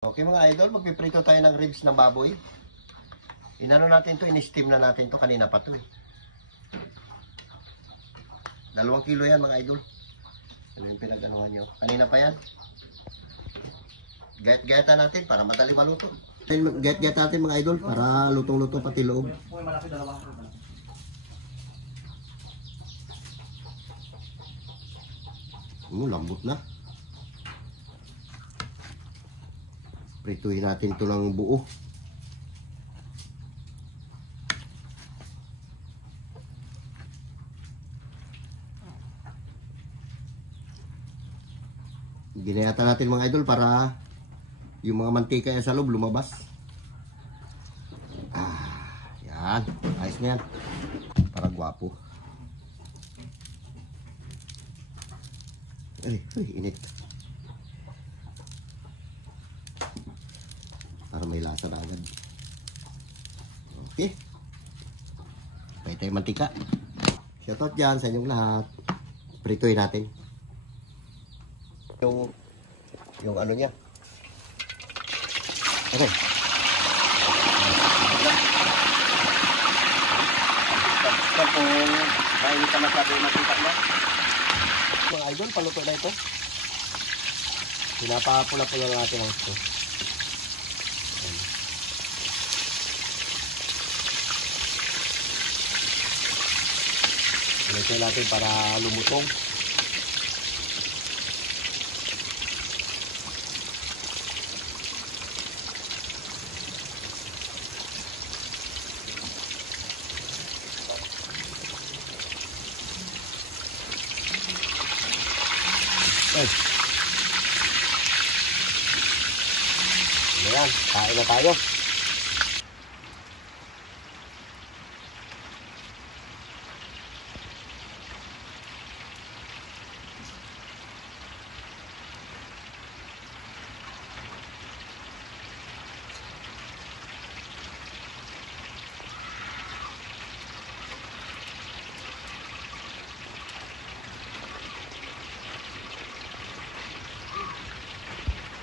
Okay mga idol, magpiprito tayo ng ribs ng baboy. Inano natin to, in-steam na natin to kanina pa to. 2 kilo yan mga idol. Ano yung pinag-anuhan nyo? Kanina pa yan. Gayat-gayatan natin para madali maluto. Gayat-gayat natin mga idol para lutong-luto pati loob. Lambot na. Prituhin natin ito ng buo. Ginayatan natin mga idol para yung mga mantika yan sa loob lumabas. Yan. Ayos na yan. Para gwapo. Ay, init. Para may lasa na agad. Okay. Pwede tayo mantika. Shoutout dyan sa inyong lahat. Prituhin natin. Yung ano niya. Okay. Basta kung kain ka masabi yung mantika mo. Mga idol, paluto na ito. Pinapapula-pula natin ang ito. Pinagay natin para lumutong. Ayan, kain na tayo.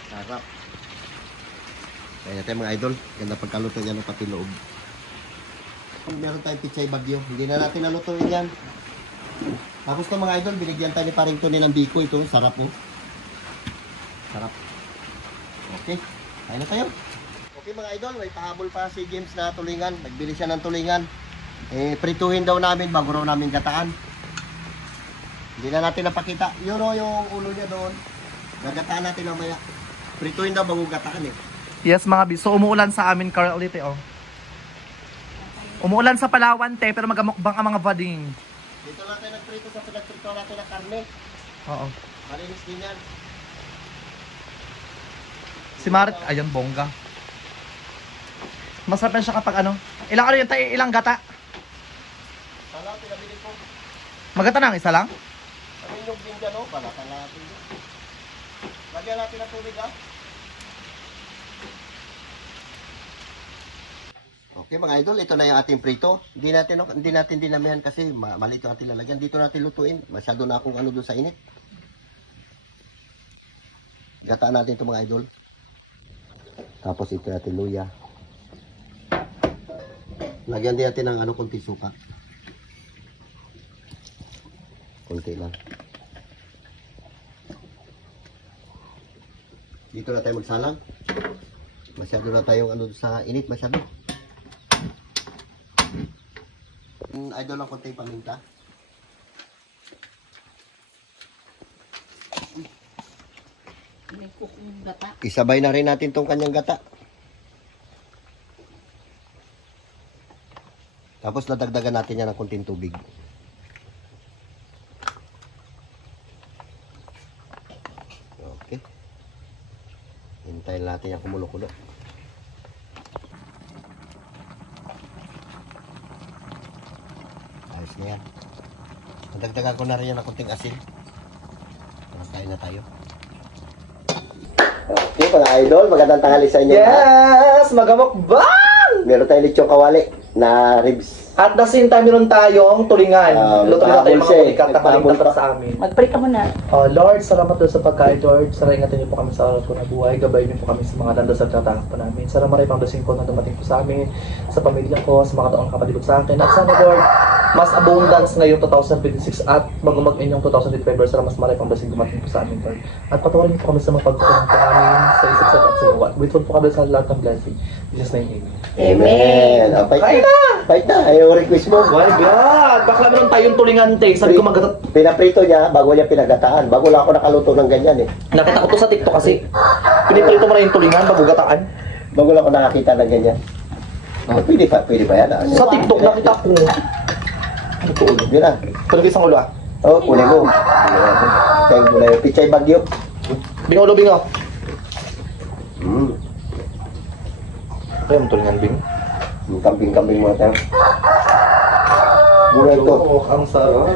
Sarap. Kaya natin mga idol, ganda pagkaluto niya ng pati loob. Meron tayong pichay bagyo, hindi na natin nalutuin yan. Tapos ito mga idol, binigyan tayo ni paring Tony ng biko ito, sarap po. Sarap. Okay, kaya na tayo. Okay mga idol, may pahabol pa si James na tulingan. Nagbili siya ng tulingan. Prituhin daw namin bago raw namin gataan. Hindi na natin napakita. Yung ulo niya doon, gagataan natin mamaya. Prituhin daw bago gataan eh. Yes mga bis, so umuulan sa amin currently te, oh. Umuulan sa Palawan te, pero magamukbang ang mga vading. Dito natin nagprito sa pinagprito natin ng karne. Oo. Malinis din yan. Si Marit, ayun bongga. Masarap siya kapag ano. Ilang ano yun tayo, ilang gata? Sana pinabili ko. Magata na, isa lang? Sabi yung din dyan, oh, balatan natin. Lagyan natin ng tubig, ah. Okay mga idol, ito na yung ating prito. Hindi natin dinamihan kasi maliit yung ating lalagyan. Dito natin lutuin. Masyado na akong ano doon sa init. Gataan natin ito mga idol. Tapos ito natin luya. Lagyan din natin ng konti suka. Konti lang. Dito na tayo magsalang. Masyado na tayong sa init masyado. Idol lang konti paminta. Isabay na rin natin tong kanyang gata. Tapos nadagdagan natin yan ng konting tubig. Okay. Hintayin natin yung kumulo-kulo. Ayos na yan. Nadagdagan ko na rin yan ng konting asin. Kain na tayo. Okay mga idol, magandang tanghali sa inyo. Yes! Magamukbang! Meron tayong lechong kawali na ribs. At the same time, meron tayong tulingan. Luto na tayo mga kulikat na kaligtat sa amin. Mag-pray ka muna. Lord, salamat doon sa pagkain, Lord. Sana ingatan niyo po kami sa araw po na buhay. Gabayin niyo po kami sa mga dandasal at tatanong po namin. Sana maray pang blessing po na dumating po sa amin, sa pamilya ko, sa mga taong kapatid sa akin. At sana, Lord, mas abundance ngayong 2026 at bago mag-inyong 2025, Lord, sana mas maray pang blessing dumating po sa amin, Lord. At patawarin niyo po kami sa mga pagkukulang po namin sa isip at sa buwan. Grateful po kami sa lahat ng blessing. In Jesus' name, amen. Amen. Fight na. Fight na. Ayaw request mo. Oh my God! Bakla meron tayong tulingan, te. Sabi ko magatat. Pinaprito niya bago niya pinagataan. Bago lang ako nakaluto ng ganyan eh. Nakita ko to sa TikTok kasi. Piniprito mo na yung tulingan bago gataan. Bago lang ako nakakita ng ganyan. Pwede pa yan. Sa TikTok nakita ko. Ano po ulo? Yun ah. Palagay sa ulo ah. Oo, kunin mo. Kaya mo na yung pichay bagyo. Bingo ulo, bingo. Hmm. Kaya mo tulingan, bing. Yung kambing-kambing mo tayo. Muna ito. Ang sarap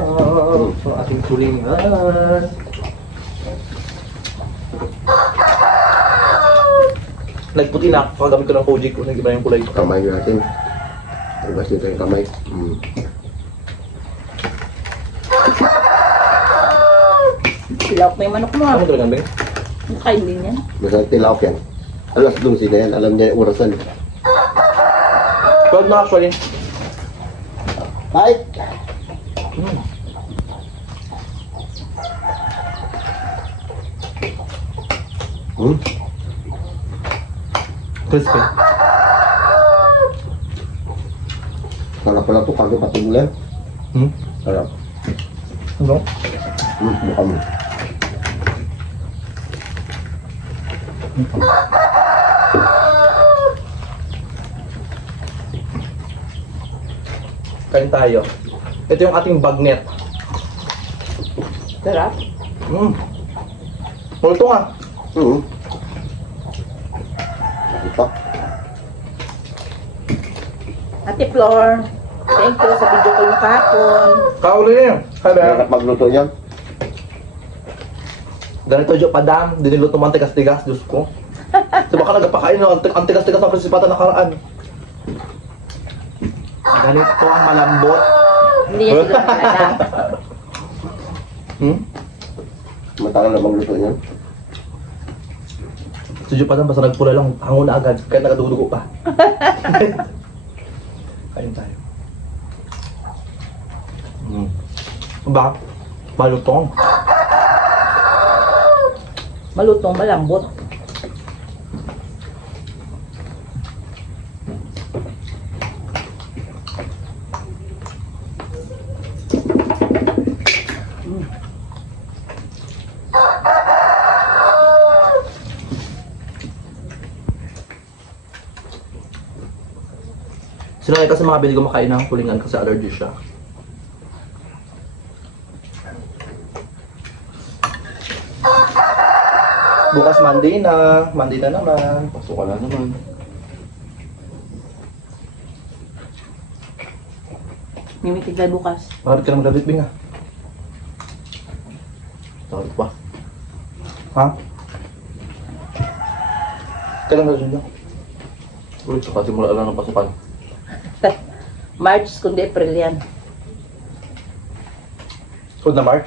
ng ating tulingan. Nagputi na ako. Kagamit ko ng Koji ko. Nag-iba yung kulay ko. Kamay natin. Ibas nito yung kamay. Hmm. Silawak mo yung manok mo. Ano mo tulingan, bing? Kain din yan. Basta tilawak yan. Alas 12 na yan. Alam niya yung orasan. 12 na actually. Fight! Hmm? Crispy. Sarap pala ito. Kagi patunglan. Sarap. Ano? Mukha mo. Kain tayo. Ito yung ating bagnet. Sarap. Multo nga. Ito. Ate Flor, thank you sa video call mo kahapon. Kauli niya. Sarap magluto niyan. Ganito jo padam, diniluto mo ang tigas-tigas, Diyos ko. So baka nagpakain no, ang tigas-tigas ng prinsipata nakaraan. Ganito ang malambot. Hindi yan siguro talaga. Matagal na magluto niyan. So jo padam, basta nagpula lang, hango na agad, kahit nakadugo pa. Kain tayo. Ba? Malutong. Malutong, malambot. Sinakay kasi mga bili kumakain ng tulingan kasi allergy siya. Bukas Monday na. Monday na naman. Pasok ka na naman. Mimitig tayo bukas. Bakit ka naman David Bing ah? Takot pa. Ha? Kailan ka dyan? Uy, saka simula lang ng pasukan. March, kundi April yan. Food na March?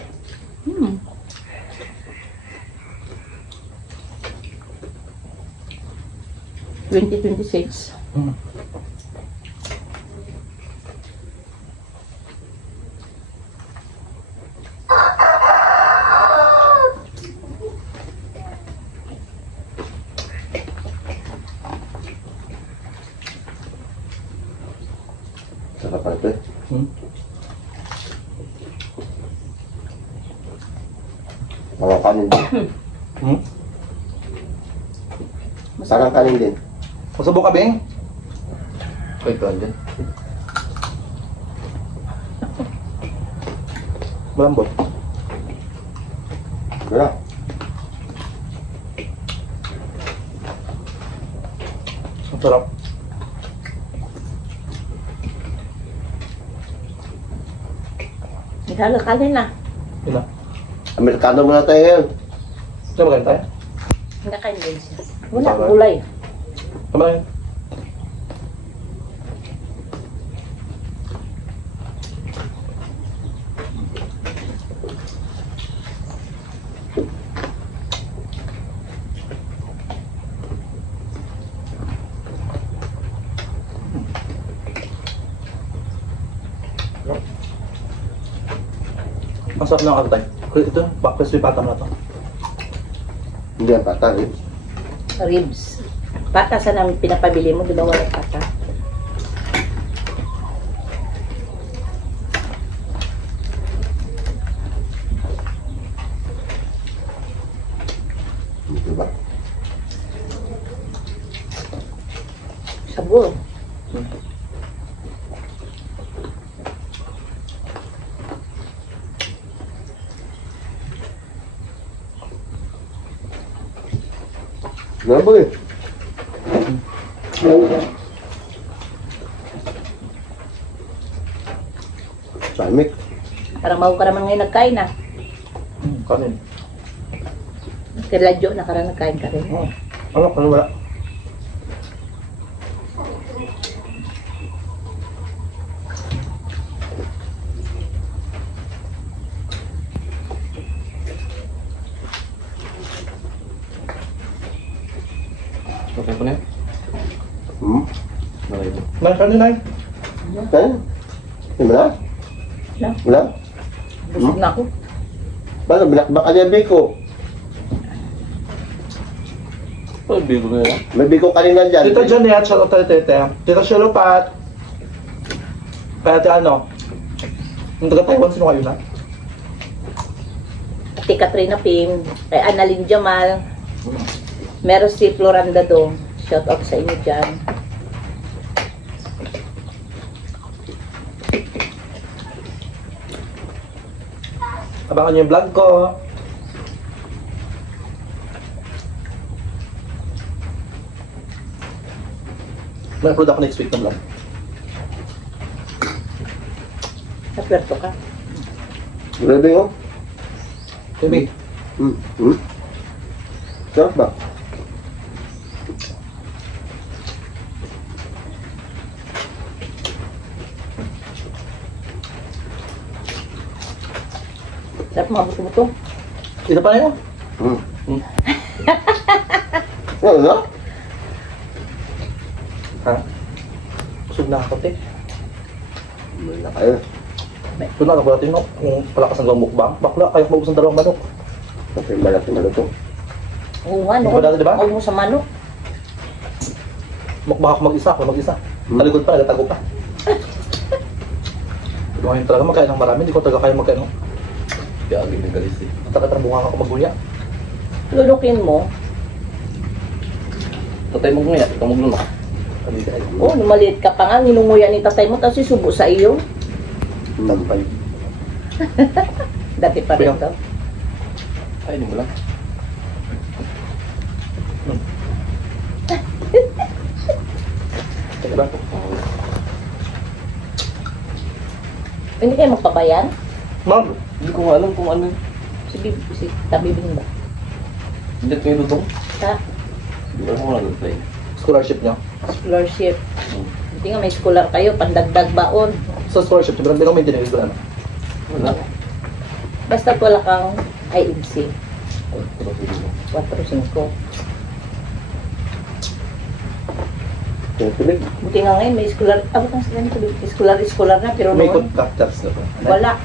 2026. Sarap pa ito eh. Parang kanin din. Parang kanin din. Masubok ka, Bing? Wait ka dyan. Malambot. Wala. Ang sarap. Naghala kanin na. Yun na. Amerikano muna tayo ngayon. Sino magaling tayo? Nakain din siya. Wala, gulay. Tama na yun. Sarap ng ano tayo. Ito, crispy pata na to. Hindi ang pata eh. Ribs. Pata sa namin pinapabili mo, di ba walang pata? Diba? Sabor. Kenapa ni? Samik. Parang mau ka naman ngayon nagkain na. Kanin. Kiladyo na karang nagkain ka rin. Ano, wala. Okay po na yun? Okay. Nang kanin na yun. Kan? Wala? Wala. Wala? Busog na ako. Paano? Binakbak ka niya biko. Bigo na yan. May biko kanina dyan. Tita Janet, shout out tayo tete. Tita Shalupat. Pati ano? Yung taga-Taiwan, sino kayo na? Ate Katrina Pim, kay Annalyn Jamal, meron si Floranda Dong. Shout out sa inyo dyan. Abangan niyo yung vlog ko. May upload ako next week na vlog. Naswerto ka. Grabe oh. Baby, Sarap ba? Sarap mga buto-buto. ito pa na yun. Ano na? Ha? Busog na ako, te. Wala kayo. Ito na, nagulat yun, no? Kung palakas ng mukbang, bakla, kaya maubos ng dalawang manok. Okay, malaki maluto. Oo nga, no? Di ba dati, di ba? Huwag mo sa manok. Mukbang ako mag-isa, ako mag-isa. Talikod pa, nagatago pa. Hindi ko ngayon talaga magkain ng marami, hindi ko talaga kaya magkain, no? Kaya agad ng galis, eh. Takatarbungan ako magbuya. Lulukin mo. Tatay mo nguya, ikaw maglunok. Oo, maliit ka pa nga. Ninunguya ni tatay mo, tapos isubo sa iyo. Tampay. Dati pa rin to. Ay, hindi mo lang. Teka ba? Hindi kayo magpabayan? Ma'am, hindi ko nga alam kung ano. Si Tabibing ba? Hindi ko yung lutong. Sa Hindi ko alam kung play. Scholarship niya. scholarship. Hindi nga may scholar kayo, pandagdag baon. Sa scholarship, sobrang hindi ko may dinigil ko na. Wala. Basta wala kang IMC. Ay, 4-5. Tulig. Buti nga ngayon may scholar. Abot ang sila nito. Scholar na pero may noon contractors na po. wala.